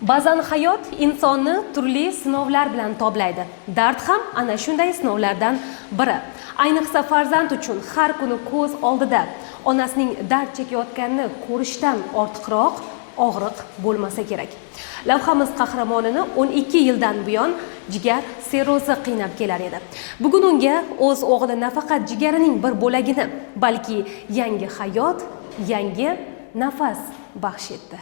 Ba'zan hayot insonni turli sinovlar bilan toblaydi. Dard ham ana shunday sinovlardan biri. Ayniqsa farzand uchun har kuni ko'z oldida onasining dard chekayotganini ko'rishdan ortiqroq og'riq bo'lmasa kerak. Lavhamiz qahramonini 12 yildan buyon jigar sirrozi qiynab kelar edi. Bugun unga o'z o'g'li nafaqat jigarining bir bo'lagini, balki yangi hayot, yangi nafas baxsh etdi.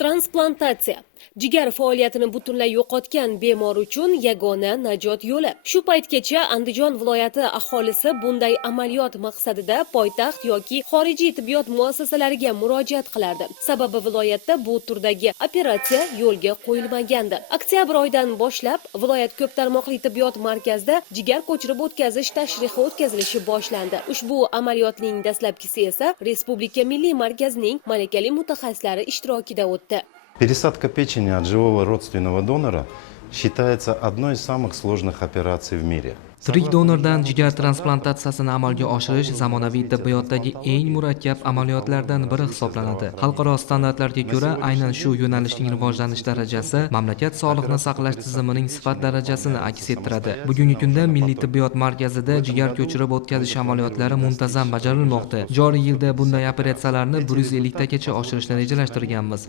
Transplantatsiya jigar faoliyatini butunlay yo'qotgan bemor uchun yagona najot yo'li. Shu paytgacha Andijon viloyati aholisi bunday amaliyot maqsadida poytaxt yoki xorijiy tibbiyot muassasalariga murojaat qilardi. Sababi viloyatda bu turdagi operatsiya yo'lga qo'yilmagandi. Oktyabr oyidan boshlab viloyat ko'p tarmoqli tibbiyot markazida jigar ko'chirib o'tkazish tashrixi o'tkazilishi boshlandi. Ushbu amaliyotning dastlabkisi esa Respublika milliy markazining malakali mutaxassislari ishtirokida o'tdi. Пересадка печени от живого родственного донора считается одной из самых сложных операций в мире. Tirik donordan jigar transplantatsiyasini amalga oshirish zamonaviy tibbiyotdagi eng murakkab amaliyotlardan biri hisoblanadi. Xalqaro standartlarga ko'ra, aynan shu yo'nalishning rivojlanish darajasi mamlakat sog'liqni saqlash tizimining sifat darajasini aks ettiradi. Bugungi kunda Milliy tibbiyot markazida jigar ko'chirib o'tkazish amaliyotlari muntazam bajarilmoqda. Joriy yilda bunday operatsiyalarni 150 tagacha oshirishni rejalashtirganmiz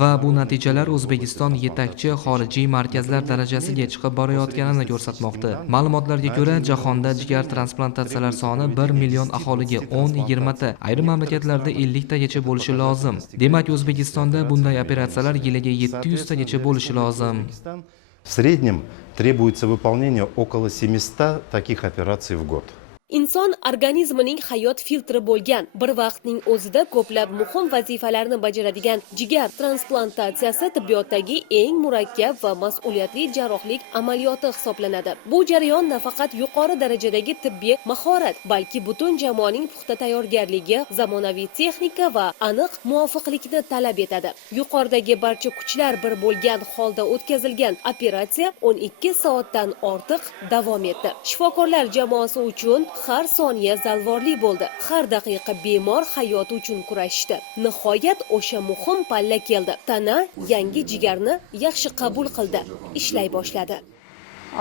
va bu natijalar O'zbekiston yetakchi xorijiy markazlar darajasiga chiqib borayotganini ko'rsatmoqda. Ma'lumotlarga ko'ra, jahonda jigar transplantatsiyalar soni 1 million aholiga 10-20 ta, ayrim mamlakatlarda 50 tagacha bo'lishi lozim. Demak, O'zbekistonda bunday operatsiyalar yiliga 700 tagacha bo'lishi lozim. В среднем требуется выполнение около 700 таких операций в год. Inson organizmining hayot filtri bo'lgan, bir vaqtning o'zida ko'plab muhim vazifalarni bajaradigan jigar transplantatsiyasi tibbiyotdagi eng murakkab va mas'uliyatli jarrohlik amaliyoti hisoblanadi. Bu jarayon nafaqat yuqori darajadagi tibbiy mahorat, balki butun jamoaning puxta tayyorgarligi, zamonaviy texnika va aniq muvofiqlikni talab etadi. Yuqoridagi barcha kuchlar bir bo'lgan holda o'tkazilgan operatsiya 12 soatdan ortiq davom etdi. Shifokorlar jamoasi uchun har soniya zalvorli bo'ldi. Har daqiqa bemor hayoti uchun kurashdi. Nihoyat o'sha muhim palla keldi. Tana yangi jigarni yaxshi qabul qildi. Ishlay boshladi.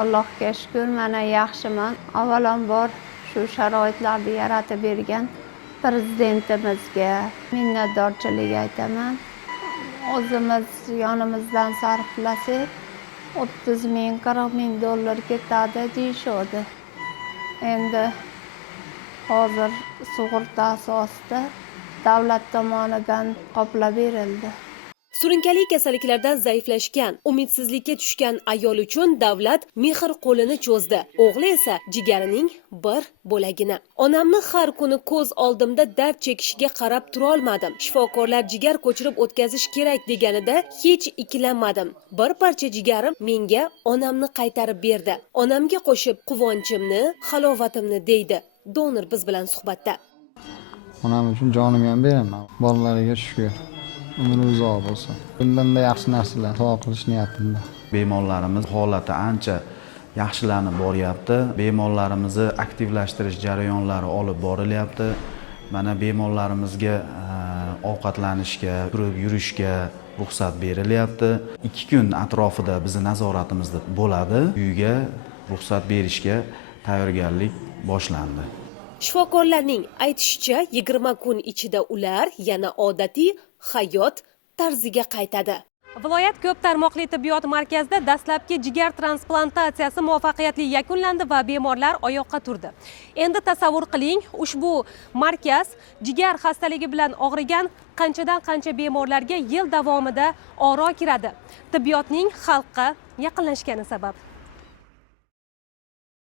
Allohga shukr, mana yaxshiman. Avvalambor shu sharoitlarni yaratib bergan prezidentimizga minnatdorchilik aytaman. O'zimiz yonimizdan sarflasak 30 ming, 40 ming dollar ketadi deyishadi. Endi hozir sug'urta asosida davlat tomonidan qoplab berildi. Surunkali kasalliklardan zaiflashgan, umidsizlikka tushgan ayol uchun davlat mehr qo'lini cho'zdi. O'g'li esa jigarining bir bo'lagini. Onamni har kuni ko'z oldimda dard chekishiga qarab tura olmadim. Shifokorlar jigar ko'chirib o'tkazish kerak deganida hech ikkilanmadim. Bir parcha jigarim menga onamni qaytarib berdi. Onamga qo'shib quvonchimni, halovatimni deydi. Donor biz bilan suhbatda. Onam uchun jonimni ham beraman. Bolalariga shukr. Umri uzoq bo'lsin. Bundan-da yaxshi narsalar duo qilish niyatimda. Bemorlarimiz holati ancha yaxshilanib boryapti. Bemorlarimizni aktivlashtirish jarayonlari olib borilyapti. Mana bemorlarimizga ovqatlanishga, turib yurishga ruxsat berilyapti. 2 kun atrofida bizni nazoratimizda bo'ladi. Uyga ruxsat berishga tayyorgarlik boshlandi. Shifokorlarning aytishicha, 20 kun ichida ular yana odatiy hayot tarziga qaytadi. Viloyat ko'p tarmoqli tibbiyot markazida dastlabki jigar transplantatsiyasi muvaffaqiyatli yakunlandi va bemorlar oyoqqa turdi. Endi tasavvur qiling, ushbu markaz jigar xastaligi bilan og'rigan qanchadan qancha bemorlarga yil davomida oro kiradi. Tibbiyotning xalqqa yaqinlashgani sabab.